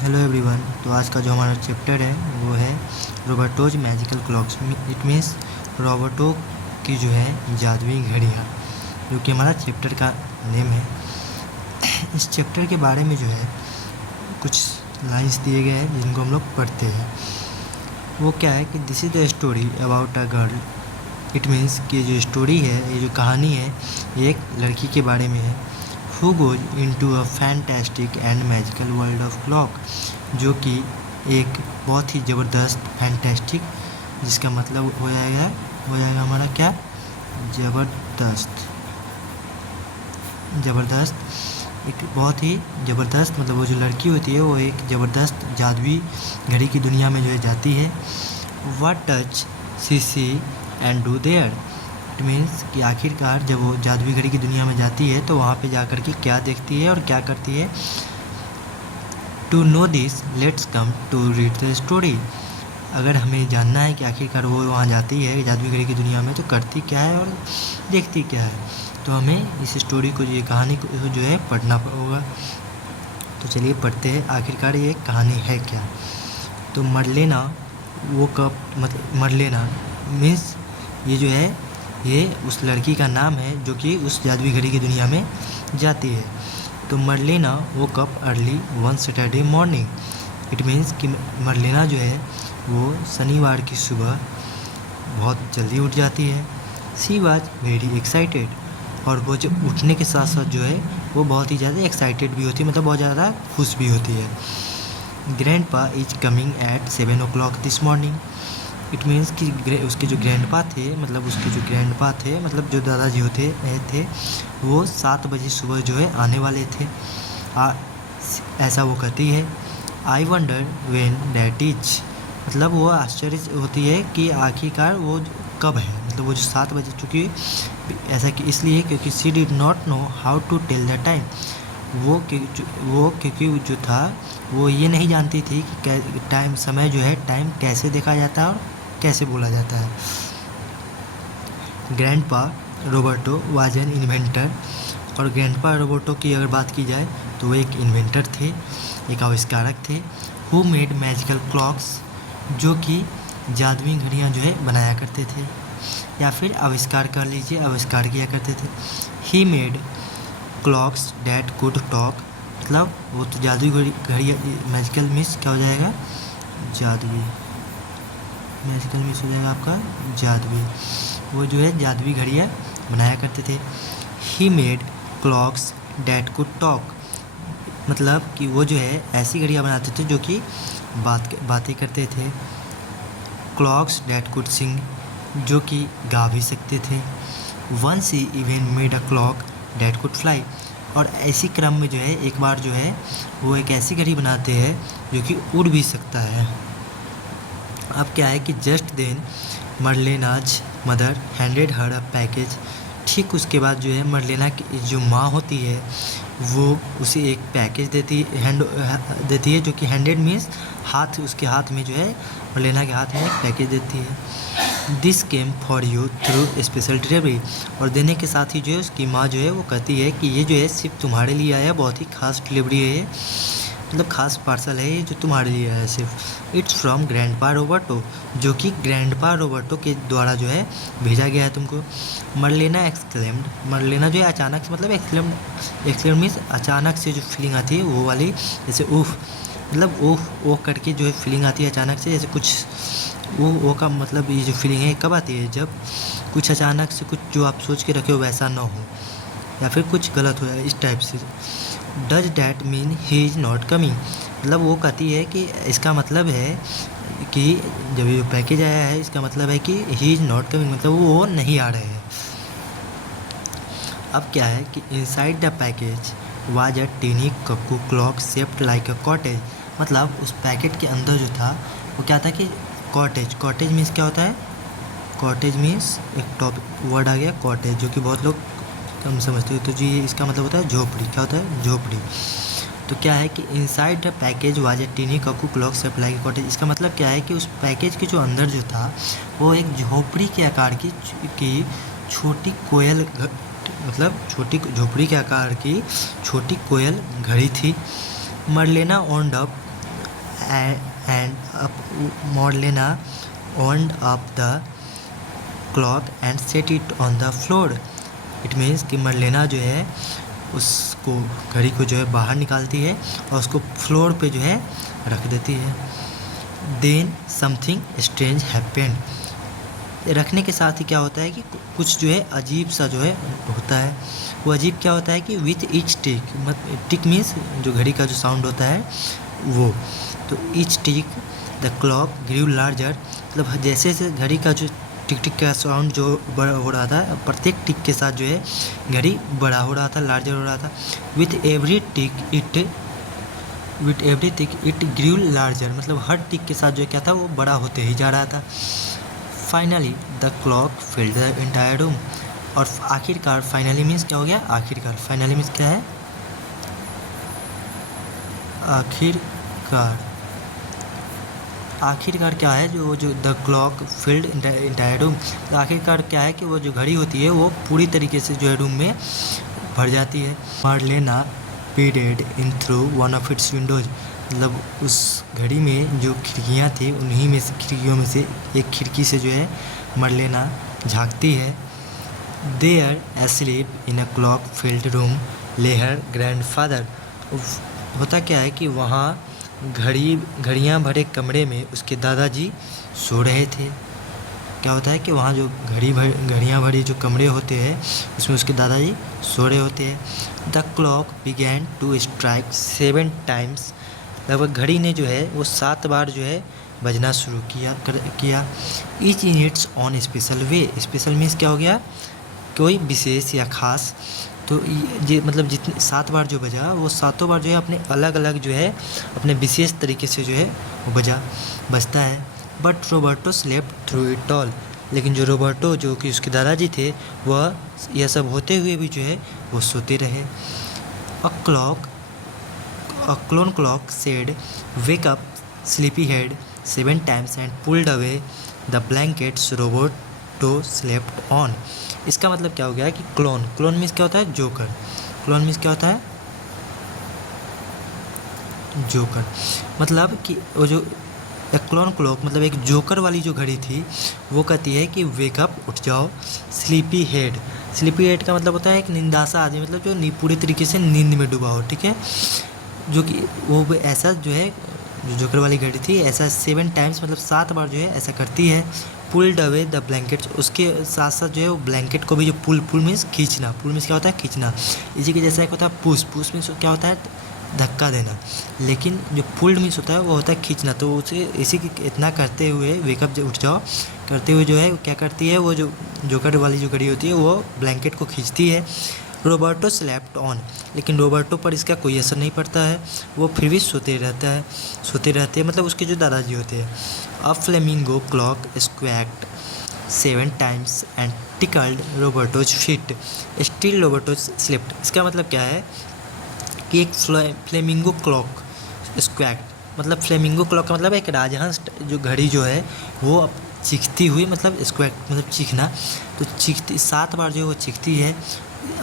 Hello everyone. तो आज का जो हमारा चैप्टर है वो है Roberto's magical clocks. It means Roberto की जो है जादुई घड़ियाँ, जो कि हमारा चैप्टर का नेम है। इस चैप्टर के बारे में जो है कुछ लाइंस दिए गए हैं जिनको हम लोग पढ़ते हैं। वो क्या है कि this is the story about a girl. It means कि जो स्टोरी है, ये जो कहानी है, ये एक लड़की के बारे में है। Who goes into a fantastic and magical world of clock, जो कि एक बहुत ही ज़बरदस्त फैंटेस्टिक, जिसका मतलब हो जाएगा हमारा क्या, ज़बरदस्त। एक बहुत ही ज़बरदस्त, मतलब वो जो लड़की होती है वो एक ज़बरदस्त जादुई घड़ी की दुनिया में जो है जाती है। What does she see and do there? It means कि आखिरकार जब वो जादुई घड़ी की दुनिया में जाती है तो वहाँ पे जा कर के क्या देखती है और क्या करती है। To know this let's come to read the story. अगर हमें जानना है कि आखिरकार वो वहाँ जाती है जादुई घड़ी की दुनिया में तो करती क्या है और देखती क्या है, तो हमें इस स्टोरी को, ये कहानी को जो है पढ़ना होगा। तो चलिए पढ़ते हैं आखिरकार ये कहानी है क्या। तो मरलेना वो कब, मतलब मरलेना मीन्स ये जो है ये उस लड़की का नाम है जो कि उस जादुई घड़ी की दुनिया में जाती है। तो मरलेना वो कब early one Saturday morning. It means कि मरलेना जो है वो शनिवार की सुबह बहुत जल्दी उठ जाती है। शी वाज वेरी एक्साइटेड, और वो जो उठने के साथ साथ जो है वो बहुत ही ज़्यादा एक्साइटेड भी होती है, मतलब बहुत ज़्यादा खुश भी होती है। Grandpa is coming at 7 o'clock this morning. It means कि उसके जो ग्रैंडपा थे, मतलब जो दादाजी होते थे वो 7 बजे सुबह जो है आने वाले थे। ऐसा वो कहती है। I wonder when that is, मतलब वो आश्चर्य होती है कि आखिरकार वो कब है, मतलब वो जो 7 बजे, चूँकि ऐसा कि इसलिए क्योंकि she did not know how to tell the time. वो क्योंकि जो था वो ये नहीं जानती थी कि टाइम, समय जो है टाइम कैसे देखा जाता है और कैसे बोला जाता है। Grandpa Roberto was an inventor, और ग्रैंडपा रोबर्टो की अगर बात की जाए तो वो एक इन्वेंटर थे, एक आविष्कारक थे। हु मेड मैजिकल क्लॉक्स, जो कि जादुई घड़ियाँ जो है बनाया करते थे, या फिर आविष्कार कर लीजिए, आविष्कार किया करते थे। He made clocks that could talk, मतलब वो तो जादुई घड़ी, मैजिकल मीन्स क्या हो जाएगा, जादुई, मैजिकल मीन्स हो जाएगा आपका जादुई। वो जो है जादुई घड़ियाँ बनाया करते थे। He made clocks that could talk, मतलब कि वो जो है ऐसी घड़ियाँ बनाते थे जो कि बातें करते थे। क्लॉक्स डैट कुड सिंग, जो कि गा भी सकते थे। Once he even made a clock that could fly, और ऐसी क्रम में जो है एक बार जो है वो एक ऐसी घड़ी बनाते हैं जो कि उड़ भी सकता है। अब क्या है कि just then Marlena's mother handed her a package. ठीक उसके बाद जो है मरलेना की जो माँ होती है वो उसे एक पैकेज देती है, जो कि हैंडेड मीन्स हाथ, उसके हाथ में जो है, मरलेना के हाथ में एक पैकेज देती है। This came for you through special delivery, और देने के साथ ही जो है उसकी माँ जो है वो कहती है कि ये जो है सिर्फ तुम्हारे लिए आया, बहुत ही खास डिलीवरी है ये, मतलब खास पार्सल है ये जो तुम्हारे लिए आया सिर्फ। इट्स फ्रॉम ग्रैंडपा रोबर्टो, जो कि ग्रैंडपा रोबर्टो के द्वारा जो है भेजा गया है तुमको। मरलेना एक्सक्लेम्ड, मरलेना जो है अचानक से, मतलब एक्सक्लेम्ड मीन्स अचानक से जो फीलिंग आती है वो वाली, जैसे उफ, मतलब ओह करके जो है फीलिंग आती है अचानक से, जैसे कुछ वो का मतलब ये जो फीलिंग है कब आती है, जब कुछ अचानक से कुछ जो आप सोच के रखे हो वैसा ना हो, या फिर कुछ गलत हो जाए, इस टाइप से। Does that mean he is not coming, मतलब वो कहती है कि इसका मतलब है कि जब ये पैकेज आया है इसका मतलब है कि ही इज़ नॉट कमिंग, मतलब वो नहीं आ रहे हैं। अब क्या है कि inside the package was a tiny cuckoo clock shaped like a cottage, मतलब उस पैकेट के अंदर जो था वो क्या था कि कॉटेज मीन्स क्या होता है, कॉटेज मीन्स एक टॉपिक वर्ड आ गया कॉटेज, जो कि बहुत लोग कम समझते हो, तो जी इसका मतलब होता है झोपड़ी। क्या होता है, झोपड़ी। तो क्या है कि inside the package was a tiny cuckoo clock shaped like a cottage, इसका मतलब क्या है कि उस पैकेज के जो अंदर जो था वो एक झोपड़ी के आकार की छोटी कोयल, मतलब छोटी झोपड़ी के आकार की छोटी कोयल घड़ी थी। Marlena owned up and Marlena wound up the clock and set it on the floor. It means कि मरलेना जो है उसको घड़ी को जो है बाहर निकालती है और उसको फ्लोर पे जो है रख देती है. Then something strange happened. रखने के साथ ही क्या होता है कि कुछ जो है अजीब सा जो है होता है. वो अजीब क्या होता है कि with each tick, tick means जो घड़ी का जो साउंड होता है वो. तो each tick the clock grew larger, मतलब जैसे जैसे घड़ी का जो टिक टिक का साउंड जो बड़ा हो रहा था, प्रत्येक टिक के साथ जो है घड़ी बड़ा हो रहा था, लार्जर हो रहा था. With every tick it grew larger, मतलब हर टिक के साथ जो क्या था वो बड़ा होते ही जा रहा था. Finally the clock filled the entire room. और आखिरकार, फाइनली मीन्स क्या हो गया, आखिरकार. फाइनली मीन्स क्या है, आखिरकार. आखिरकार क्या है, जो the clock field entire room. तो आखिरकार क्या है कि वो जो घड़ी होती है वो पूरी तरीके से जो है रूम में भर जाती है. Marlena peeked in through one of its windows, मतलब उस घड़ी में जो खिड़कियाँ थी उन्हीं में से, खिड़कियों में से एक खिड़की से जो है मरलेना झांकती है. They're asleep in a clock filled room lay her grandfather. होता क्या है कि वहाँ घड़ियाँ भरे कमरे में उसके दादाजी सो रहे थे. क्या होता है कि वहाँ जो घड़ियाँ भरी जो कमरे होते हैं उसमें उसके दादाजी सो रहे होते हैं. The clock began to strike 7 times. लगभग घड़ी ने जो है वो 7 बार जो है बजना शुरू किया. Each in its on special way. Special means क्या हो गया, कोई विशेष या ख़ास. तो ये मतलब जितने 7 बार जो बजा वो 7 बार जो है अपने अलग अलग जो है अपने विशेष तरीके से जो है वो बजता है. But Roberto slept through it all. लेकिन जो रोबर्टो, जो कि उसके दादाजी थे, वह यह सब होते हुए भी जो है वो सोते रहे. A clone clock said, "Wake up, sleepyhead," 7 times and pulled away the blankets Roberto slept on. इसका मतलब क्या हो गया कि क्लोन मीन्स क्या होता है, जोकर. क्लोन मीन्स क्या होता है, जोकर. मतलब कि वो जो क्लोन क्लॉक मतलब एक जोकर वाली जो घड़ी थी वो कहती है कि वेकअप, उठ जाओ. स्लीपी हेड का मतलब होता है एक निंदासा आदमी, मतलब जो पूरे तरीके से नींद में डूबा हो. ठीक है, जो कि वो ऐसा जो है जो जोकर वाली घड़ी थी ऐसा 7 टाइम्स मतलब 7 बार जो है ऐसा करती है. पुल्ड अवे द ब्लैंकेट, उसके साथ साथ जो है वो ब्लैंकेट को भी जो पुल मीन्स खींचना. पुल मीन्स क्या होता है, खींचना. इसी के जैसा एक होता है पुश मीन्स क्या होता है, धक्का देना. लेकिन जो पुल्ड मीन्स होता है वो होता है खींचना. तो उसे इसी के इतना करते हुए वेकअप उठ जाओ करते हुए जो है क्या करती है, वो जो जोकर वाली जो घड़ी होती है वो ब्लैंकेट को खींचती है. रोबर्टो स्लेप्ट ऑन, लेकिन रोबर्टो पर इसका कोई असर नहीं पड़ता है, वो फिर भी सोते रहते हैं मतलब उसके जो दादाजी होते हैं. A flamingo clock squawked 7 times and tickled Roberto's feet. Still Roberto slept. इसका मतलब क्या है कि एक फ्लेमिंगो क्लॉक स्क्वैक्ड, मतलब फ्लेमिंगो क्लॉक का मतलब एक राजहंस जो घड़ी जो है वो अब चीखती हुई, मतलब स्क्वैक्ड मतलब चीखना. तो चीखती 7 बार जो है वो चीखती है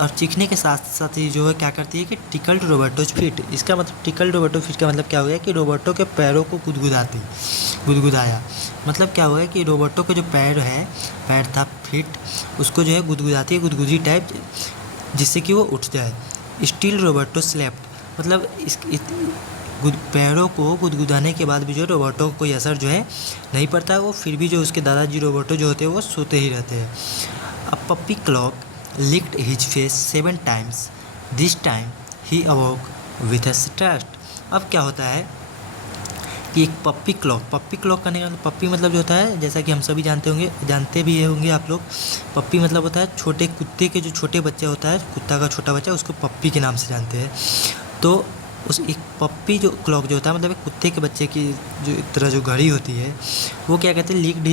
और चीखने के साथ साथ ही जो है क्या करती है कि टिकल्ड रोबर्टोज फीट. इसका मतलब टिकल्ड रोबर्टो फीट का मतलब क्या हो गया कि रोबर्टो के पैरों को गुदगुदाया. मतलब क्या हुआ है कि रोबर्टो के जो पैर था फीट, उसको जो है गुदगुदाती है, गुदगुदी टाइप, जिससे कि वो उठ जाए. स्टिल रोबर्टो स्लेप्ट, मतलब इस पैरों को गुदगुदाने के बाद भी जो रोबर्टो को कोई असर जो है नहीं पड़ता है, वो फिर भी जो उसके दादाजी रोबर्टो जो होते हैं वो सोते ही रहते हैं. अ पप्पी clock licked his face 7 times. This time he awoke with a start. अब क्या होता है कि एक पप्पी क्लॉक करने का पप्पी मतलब जो होता है, जैसा कि हम सभी जानते भी होंगे आप लोग. पप्पी मतलब होता है छोटे कुत्ते के जो छोटे बच्चे होता है, कुत्ता का छोटा बच्चा, उसको पप्पी के नाम से जानते हैं. तो उस एक पप्पी जो क्लॉक जो होता है मतलब एक कुत्ते के बच्चे की जो तरह जो घड़ी होती है वो क्या कहते हैं, लिक्ड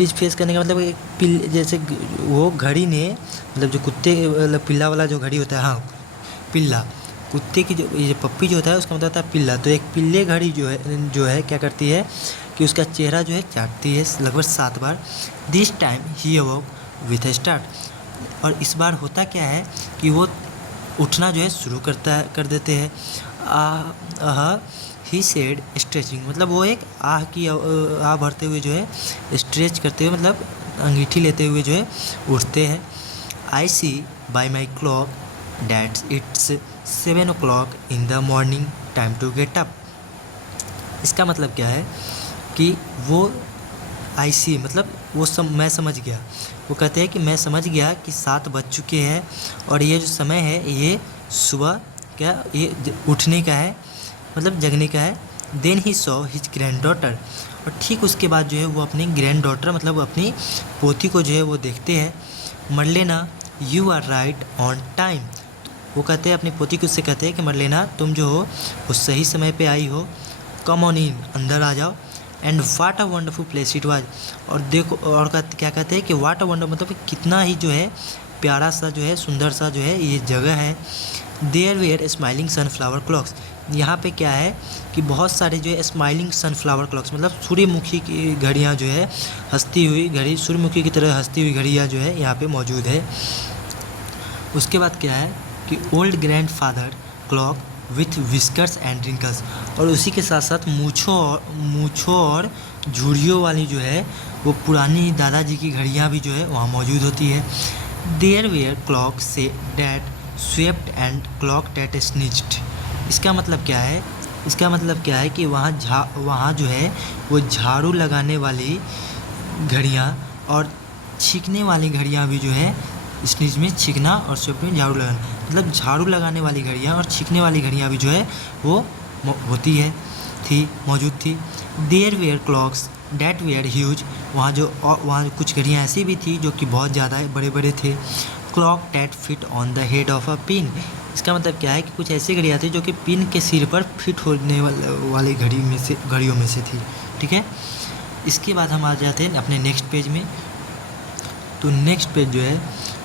हिज फेस करने का मतलब एक जैसे वो घड़ी ने मतलब जो कुत्ते मतलब पिल्ला वाला जो घड़ी होता है, हाँ पिल्ला, कुत्ते की जो ये पप्पी जो होता है उसका मतलब होता है पिल्ला. तो एक पिल्ले घड़ी जो है क्या करती है कि उसका चेहरा जो है चाटती है लगभग 7 बार. This time he awoke with a start. और इस बार होता क्या है कि वो उठना जो है शुरू कर देते हैं. ही सेड स्ट्रेचिंग, मतलब वो एक आह भरते हुए जो है स्ट्रेच करते हुए, मतलब अंगीठी लेते हुए जो है उठते हैं। I see by my clock that's it's 7 o'clock in the morning, time to get up. इसका मतलब क्या है कि वो आई सी मतलब मैं समझ गया। वो कहते हैं कि मैं समझ गया कि 7 बज चुके हैं और ये जो समय है ये सुबह ये उठने का है, मतलब जगने का है। Then he saw his granddaughter, और ठीक उसके बाद जो है वो अपनी ग्रैंड डॉटर मतलब अपनी पोती को जो है वो देखते हैं। Marlena you are right on time, वो कहते हैं अपनी पोती को उससे कहते हैं कि मरलेना तुम जो हो वो सही समय पे आई हो। कम ऑन इन, अंदर आ जाओ। And what a wonderful place it was, और देखो और क्या कहते हैं कि वाट अ वंडर मतलब कितना ही जो है प्यारा सा जो है सुंदर सा जो है ये जगह है। There were smiling sunflower clocks, यहाँ पे क्या है कि बहुत सारे जो है स्माइलिंग सनफ्लावर क्लॉक्स मतलब सूर्यमुखी की घड़ियाँ जो है हंसती हुई घड़ी, सूर्यमुखी की तरह हंसती हुई घड़ियाँ जो है यहाँ पे मौजूद है। उसके बाद क्या है कि old grand father clock with whiskers and wrinkles, और उसी के साथ साथ मूँछों और झुर्रियों वाली जो है वो पुरानी दादाजी की घड़ियाँ भी जो है वहाँ मौजूद होती है। There were clocks that swept and clock that snitched, इसका मतलब क्या है? इसका मतलब क्या है कि वहाँ जो है वो झाड़ू लगाने वाली घड़ियाँ और छींकने वाली घड़ियाँ भी जो है, स्नीज में छींकना और स्वेप्ट में झाड़ू लगाना, मतलब झाड़ू लगाने वाली घड़ियाँ और छींकने वाली घड़ियाँ भी जो है वो होती है मौजूद थी। There were clocks that were huge, वहाँ कुछ घड़ियाँ ऐसी भी थी जो कि बहुत ज़्यादा बड़े बड़े थे। Clock that fit on the head of a pin, इसका मतलब क्या है कि कुछ ऐसी घड़ियाँ थी जो कि पिन के सिर पर फिट होने वाली घड़ियों में से थी। ठीक है, इसके बाद हम आ जाते हैं अपने नेक्स्ट पेज में। तो नेक्स्ट पेज जो है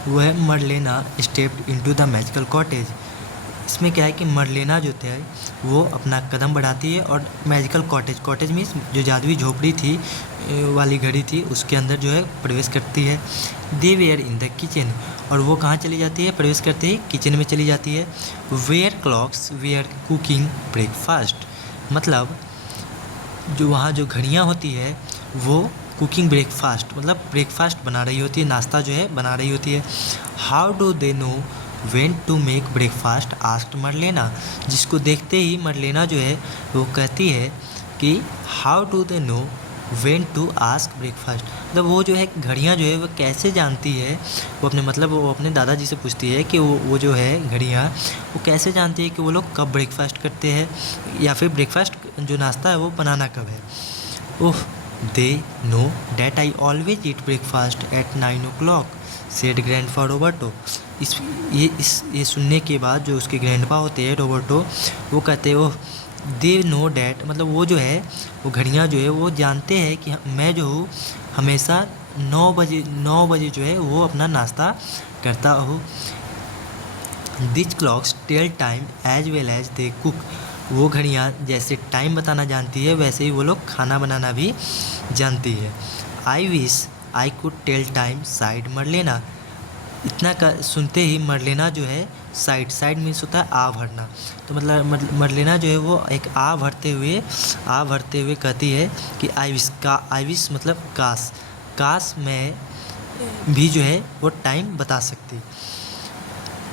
वो है Marlena stepped into the magical cottage. इसमें क्या है कि मरलेना जो थे वो अपना कदम बढ़ाती है और मैजिकल कॉटेज मीन्स जो जादुई झोपड़ी थी वाली घड़ी थी उसके अंदर जो है प्रवेश करती है। दे वेयर इन द किचन, और वो कहाँ चली जाती है? प्रवेश करते ही किचन में चली जाती है। Where clocks were cooking breakfast, मतलब जो वहाँ जो घड़ियाँ होती है वो कुकिंग ब्रेकफास्ट मतलब ब्रेकफास्ट बना रही होती है, नाश्ता जो है बना रही होती है। How do they know when to make breakfast asked Marlena, जिसको देखते ही मरलेना जो है वो कहती है कि how do they know when to ask breakfast, मतलब वो जो है घड़ियाँ जो है वो कैसे जानती है, वो अपने दादाजी से पूछती है कि वो जो है घड़ियाँ वो कैसे जानती है कि वो लोग कब ब्रेकफास्ट करते हैं या फिर ब्रेकफास्ट जो नाश्ता है वो बनाना कब है। Oh they know that I always eat breakfast at 9 o'clock said grandpa Roberto. ये सुनने के बाद जो उसके ग्रैंडपा होते हैं रोबर्टो, वो कहते हैं ओह दे नो डैट, मतलब वो जो है वो घड़ियाँ जो है वो जानते हैं कि मैं जो हूँ हमेशा 9 बजे जो है वो अपना नाश्ता करता हूँ। This clocks tell time as well as they cook, वो घड़ियाँ जैसे टाइम बताना जानती है वैसे ही वो लोग खाना बनाना भी जानती है। I wish I could tell time sighed Marlena, इतना का सुनते ही मरलेना जो है साइड मीन्स होता है आ भरना, तो मतलब मरलेना जो है वो एक आ भरते हुए कहती है कि आई विश मतलब काश मैं भी जो है वो टाइम बता सकती।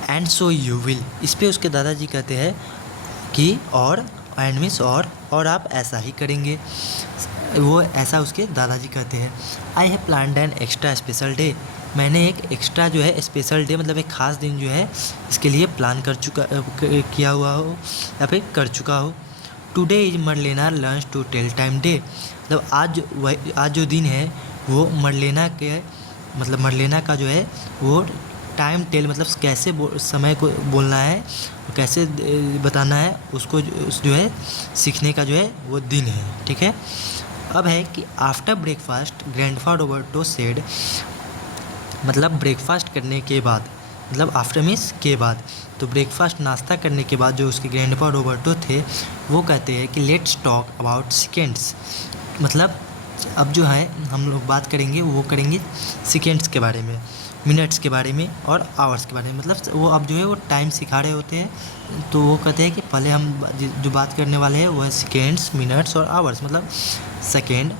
एंड सो यू विल, इस पे उसके दादाजी कहते हैं कि और एंड मीन्स और आप ऐसा ही करेंगे, वो ऐसा उसके दादाजी कहते हैं। I have planned an extra special day, मैंने एक एक्स्ट्रा जो है स्पेशल डे मतलब एक ख़ास दिन जो है इसके लिए प्लान किया हुआ हो या फिर कर चुका हो। Today is Marlena learns to tell time day, मतलब आज जो दिन है वो मरलेना का जो है वो टाइम टेल मतलब कैसे समय को बोलना है, कैसे बताना है उसको जो है सीखने का जो है वो दिन है। ठीक है, अब है कि आफ्टर ब्रेकफास्ट ग्रैंडफा रोबर्टो सेड, मतलब ब्रेकफास्ट करने के बाद, मतलब आफ्टर मीन्स के बाद, तो ब्रेकफास्ट नाश्ता करने के बाद जो उसके ग्रैंडपा रोबर्टो थे वो कहते हैं कि लेट्स टॉक अबाउट सेकेंड्स, मतलब अब जो है हम लोग बात करेंगे वो करेंगे सेकेंड्स के बारे में। मिनट्स के बारे में और आवर्स के बारे में, मतलब वो अब जो है वो टाइम सिखा रहे होते हैं। तो वो कहते हैं कि पहले हम जो बात करने वाले हैं वो है सेकेंड्स, मिनट्स और आवर्स, मतलब सेकेंड,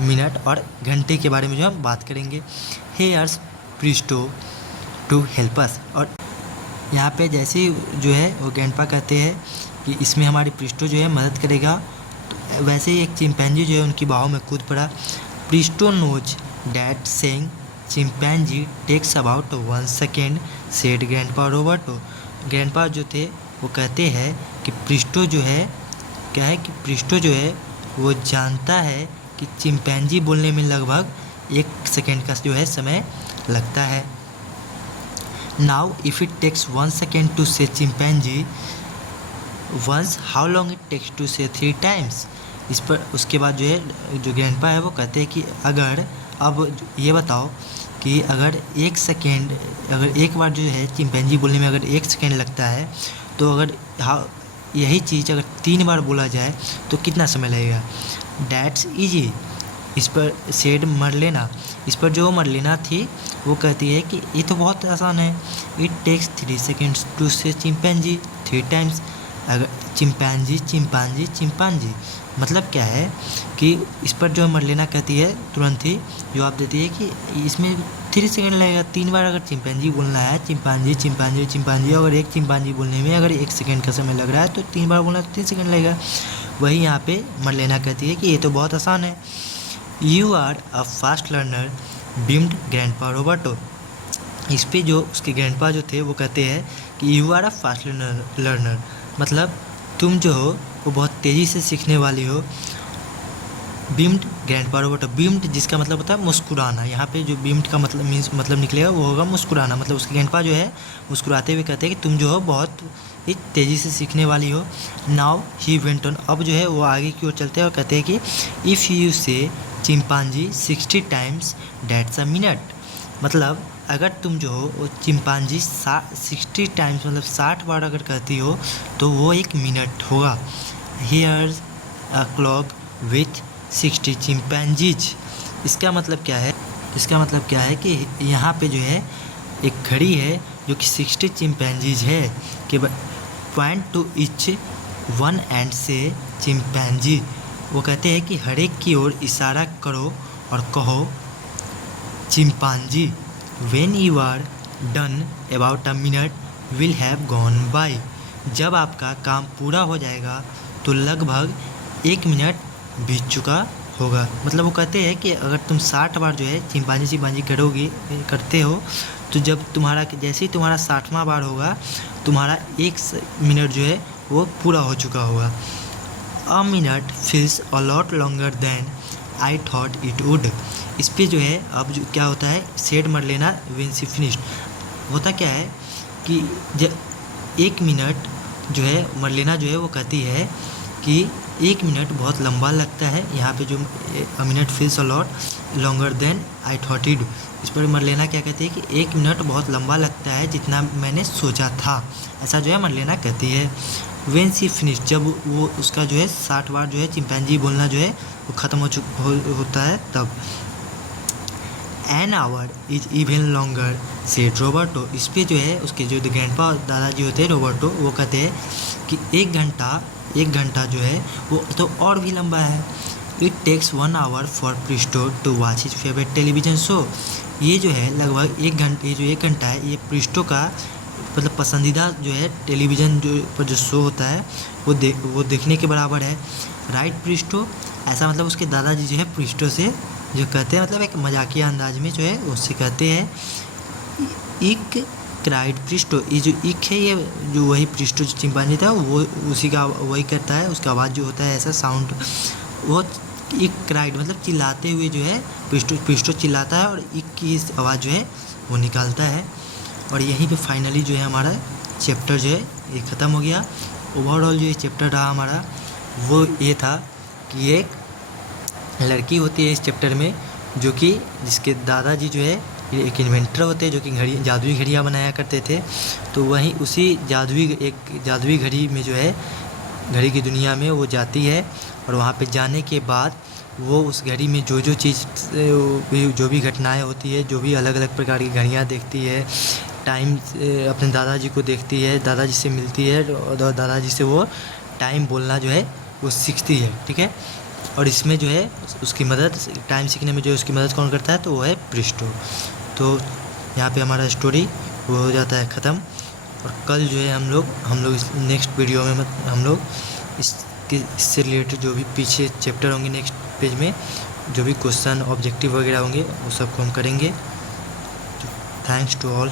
मिनट और घंटे के बारे में जो हम बात करेंगे। हेयर्स प्रिस्टो टू हेल्प अस, और यहाँ पे जैसे ही जो है वो ग्रैंडपा कहते हैं कि इसमें हमारे प्रिस्टो जो है मदद करेगा, तो वैसे ही एक चिंपैंजी जो है उनकी बाहों में कूद पड़ा। Presto knows that saying chimpanzee takes about 1 second said grandpa Roberto. Grandpa जो थे वो कहते हैं कि प्रिस्टो जो है क्या है कि प्रिस्टो जो है वो जानता है कि चिंपैंजी बोलने में लगभग 1 सेकेंड का जो है समय लगता है। Now if it takes 1 second to say chimpanzee once, how long it takes to say 3 times. इस पर उसके बाद जो है जो ग्रैंडपा है वो कहते हैं कि अगर अब ये बताओ कि अगर 1 सेकेंड, अगर एक बार जो है चिंपैंजी बोलने में अगर 1 सेकेंड लगता है, तो अगर यही चीज़ अगर 3 बार बोला जाए तो कितना समय लगेगा। डैट्स ईजी, इस पर सेड मरलेना, इस पर जो मरलेना थी वो कहती है कि ये तो बहुत आसान है। It takes 3 seconds to say chimpanzee 3 times. अगर चिंपैंजी चिंपांजी चिंपांजी मतलब क्या है कि इस पर जो मरलेना कहती है तुरंत ही जवाब देती है कि इसमें 3 सेकेंड लगेगा। 3 बार अगर चिंपैंजी बोलना है, चिंपांजी चिंपांजी चिंपांजी, अगर एक चिंपांजी बोलने में अगर 1 सेकेंड का समय लग रहा है तो 3 बार बोलना तो 3 सेकेंड लगेगा। वही यहाँ पे मरलेना कहती है कि ये तो बहुत आसान है। You are a fast learner beamed grandpa Roberto. इस पे जो उसके ग्रैंडपा जो थे वो कहते हैं कि you are a fast learner, मतलब तुम जो हो वो बहुत तेज़ी से सीखने वाली हो। बीम्ड ग्रैंडपा रोबर्टो, बीम्ड जिसका मतलब होता है मुस्कुराना, यहाँ पे जो बीम्ड का मतलब निकलेगा वो होगा मुस्कुराना, मतलब उसके ग्रैंडपा जो है मुस्कुराते हुए कहते हैं कि तुम जो हो बहुत ही तेज़ी से सीखने वाली हो। नाउ ही वेंट ऑन, अब जो है वो आगे की ओर चलते हैं और कहते हैं कि इफ़ यू से chimpanzee 60 times that's a minute, मतलब अगर तुम जो हो वो चिंपांजी 60 टाइम्स मतलब 60 बार अगर कहती हो तो वो 1 मिनट होगा। Here's a clock with 60 chimpanzees, इसका मतलब क्या है, इसका मतलब क्या है कि यहाँ पे जो है एक घड़ी है जो कि 60 चिंपैंजीज है कि point two each one and से चिंपैंजी, वो कहते हैं कि हर एक की ओर इशारा करो और कहो chimpanzee. When you are done about a minute will have gone by, जब आपका काम पूरा हो जाएगा तो लगभग 1 मिनट बीत चुका होगा। मतलब वो कहते हैं कि अगर तुम 60 बार जो है चिंपांजी चिंपांजी करते हो तो जब तुम्हारा जैसे ही तुम्हारा 60वां बार होगा तुम्हारा 1 मिनट जो है वो पूरा हो चुका होगा। A minute feels a lot longer than I thought it would, इस पर जो है अब जो क्या होता है said Marlena when she finished, होता क्या है कि जब 1 मिनट जो है मरलेना जो है वो कहती है कि 1 मिनट बहुत लंबा लगता है। यहाँ पे जो a minute feels a lot longer than I thought it, इस पर मरलेना क्या कहती है कि 1 मिनट बहुत लंबा लगता है जितना मैंने सोचा था, ऐसा जो है मरलेना कहती है। व्हेन शी फिनिश, जब वो उसका जो है 60 बार जो है चिंपैंजी बोलना जो है वो ख़त्म होता है तब। An hour is even longer said Roberto, इस पर जो है उसके जो ग्रैंडपा दादाजी होते हैं रोबर्टो वो कहते हैं कि 1 घंटा जो है वो तो और भी लंबा है। It takes 1 hour for Presto to watch his favourite television show, ये जो है लगभग 1 घंटे, जो 1 घंटा है ये प्रिस्टो का मतलब पसंदीदा जो है टेलीविज़न जो पर जो शो होता है वो देखने के बराबर है। राइट प्रिस्टो, ऐसा मतलब उसके दादाजी जो है प्रिस्टो से जो कहते हैं मतलब एक मजाकिया अंदाज में जो है उससे कहते हैं इक क्राइड प्रिस्टो, ये जो इक है ये जो वही प्रिस्टो जो चिंपांजी था वो उसी का वही करता है, उसका आवाज़ जो होता है ऐसा साउंड, वो इक क्राइड मतलब चिल्लाते हुए जो है प्रिस्टो चिल्लाता है और इक की आवाज़ जो है वो निकालता है। और यहीं पे फाइनली जो है हमारा चैप्टर जो है ये ख़त्म हो गया। ओवरऑल जो ये चैप्टर रहा हमारा वो ये था कि एक लड़की होती है इस चैप्टर में जो कि जिसके दादाजी जो है एक इन्वेंटर होते हैं जो कि जादुई घड़ियाँ बनाया करते थे, तो वहीं उसी जादुई घड़ी में जो है घड़ी की दुनिया में वो जाती है और वहाँ पे जाने के बाद वो उस घड़ी में जो चीज़ जो भी घटनाएं होती है, जो भी अलग अलग प्रकार की घड़ियाँ देखती है, टाइम अपने दादाजी को देखती है, दादाजी से मिलती है और दादाजी से वो टाइम बोलना जो है वो सीखती है। ठीक है, और इसमें जो है उसकी मदद, टाइम सीखने में जो है उसकी मदद कौन करता है, तो वो है प्रिस्टो। तो यहाँ पे हमारा स्टोरी वो हो जाता है ख़त्म। और कल जो है हम लोग इस नेक्स्ट वीडियो में हम लोग इससे रिलेटेड जो भी पीछे चैप्टर होंगे नेक्स्ट पेज में, जो भी क्वेश्चन ऑब्जेक्टिव वगैरह होंगे वो सबको हम करेंगे। Thanks to all.